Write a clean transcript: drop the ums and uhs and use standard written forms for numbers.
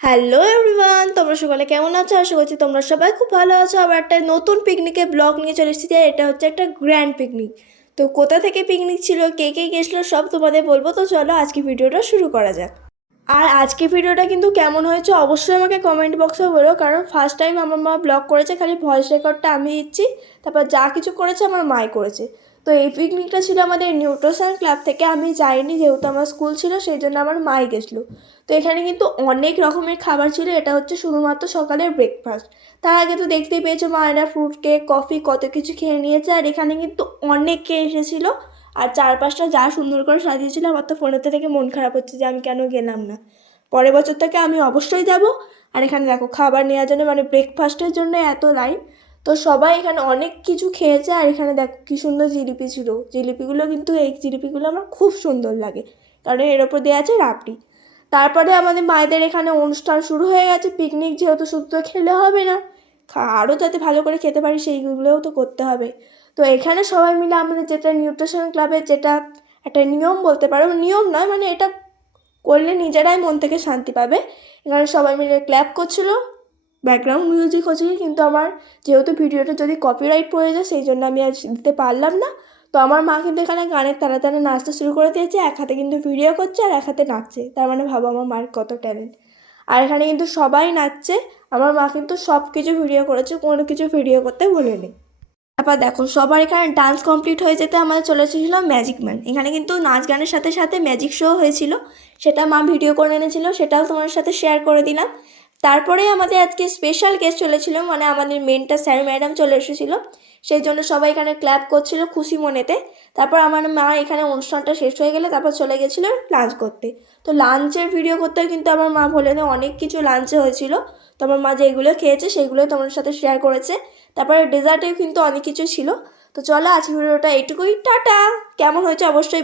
Hello everyone, তোমরা সকলে কেমন আছো? আশা করছি তোমরা সবাই খুব ভালো আছো। আবার একটা নতুন পিকনিকের ব্লগ নিয়ে চলে এসেছি। এটা হচ্ছে একটা গ্র্যান্ড পিকনিক। তো কোথা থেকে পিকনিক ছিল, কে কে গেছিলো, সব তোমাদের বলবো। তো চলো আজকে ভিডিওটা শুরু করা যাক। আর আজকে ভিডিওটা কিন্তু কেমন হয়েছে অবশ্যই আমাকে কমেন্ট বক্সে বলো, কারণ ফার্স্ট টাইম আমার মা ব্লগ করেছে, খালি ভয়েস রেকর্ডটা আমি দিচ্ছি, তারপর যা কিছু করেছে আমার মাই করেছে। তো এই পিকনিকটা ছিল আমাদের নিউট্রিশন ক্লাব থেকে, আমি যাইনি যেহেতু আমার স্কুল ছিল, সেই জন্য আমার মাই গেছিলো। তো এখানে কিন্তু অনেক রকমের খাবার ছিল, এটা হচ্ছে শুধুমাত্র সকালের ব্রেকফাস্ট। তার আগে তো দেখতেই পেয়েছো মায়েরা ফ্রুট কেক, কফি কত কিছু খেয়ে নিয়েছে। আর এখানে কিন্তু অনেকে এসেছিলো, আর চারপাশটা যা সুন্দর করে সাজিয়েছিল, আমার তো ফোনেতে থেকে মন খারাপ হচ্ছে যে আমি কেন গেলাম না। পরের বছর থেকে আমি অবশ্যই যাব। আর এখানে দেখো খাবার নেওয়ার জন্য মানে ব্রেকফাস্টের জন্য এত লাইন। তো সবাই এখানে অনেক কিছু খেয়েছে। আর এখানে দেখো কী সুন্দর জিলিপি ছিল, জিলিপিগুলো কিন্তু এই জিলিপিগুলো আমার খুব সুন্দর লাগে, কারণ এর ওপর দেওয়া আছে রাবড়ি। তারপরে আমাদের মায়েদের এখানে অনুষ্ঠান শুরু হয়ে গেছে। পিকনিক যেহেতু শুধু তো খেলে হবে না, আরও যাতে ভালো করে খেতে পারি সেইগুলোও তো করতে হবে। তো এখানে সবাই মিলে আমাদের যেটা নিউট্রিশন ক্লাবের যেটা একটা নিয়ম বলতে পারো, নিয়ম নয় মানে এটা করলে নিজেরাই মন থেকে শান্তি পাবে। এখানে সবাই মিলে ক্ল্যাপ করছিল, ব্যাকগ্রাউন্ড মিউজিক হচ্ছিল, কিন্তু আমার যেহেতু ভিডিওটা যদি কপিরাইট পড়ে যায় সেই জন্য আমি আজ দিতে পারলাম না। তো আমার মা কিন্তু এখানে গানের তালে তালে নাচতে শুরু করে দিয়েছে, এক হাতে কিন্তু ভিডিও করছে আর এক হাতে নাচছে, তার মানে ভাবো আমার মার কত ট্যালেন্ট। আর এখানে কিন্তু সবাই নাচছে, আমার মা কিন্তু সব কিছু ভিডিও করেছে, কোনো কিছু ভিডিও করতে বলেনি। তারপর দেখো সবার এখানে ডান্স কমপ্লিট হয়ে যেতে আমাদের চলে এসেছিলো ম্যাজিক ম্যান। এখানে কিন্তু নাচ গানের সাথে সাথে ম্যাজিক শো হয়েছিল, সেটা মা ভিডিও করে এনেছিল, সেটাও তোমার সাথে শেয়ার করে দিলাম। তারপরে আমাদের আজকে স্পেশাল গেস্ট চলেছিল, মানে আমাদের মেনটা স্যার ম্যাডাম চলে এসেছিলো, সেই জন্য সবাই এখানে ক্ল্যাপ করছিল খুশি মনেতে। তারপর আমার মা এখানে অনুষ্ঠানটা শেষ হয়ে গেলে তারপর চলে গেছিলো লাঞ্চ করতে। তো লাঞ্চের ভিডিও করতেও কিন্তু আমার মা বলে দেয়, অনেক কিছু লাঞ্চে হয়েছিল। তো আমার মা যেগুলো খেয়েছে সেগুলোই তোমার সাথে শেয়ার করেছে। তারপরে ডেজার্টেও কিন্তু অনেক কিছু ছিল। তো চলো আজকের ভিডিওটা এইটুকুই, টাটা। কেমন হয়েছে অবশ্যই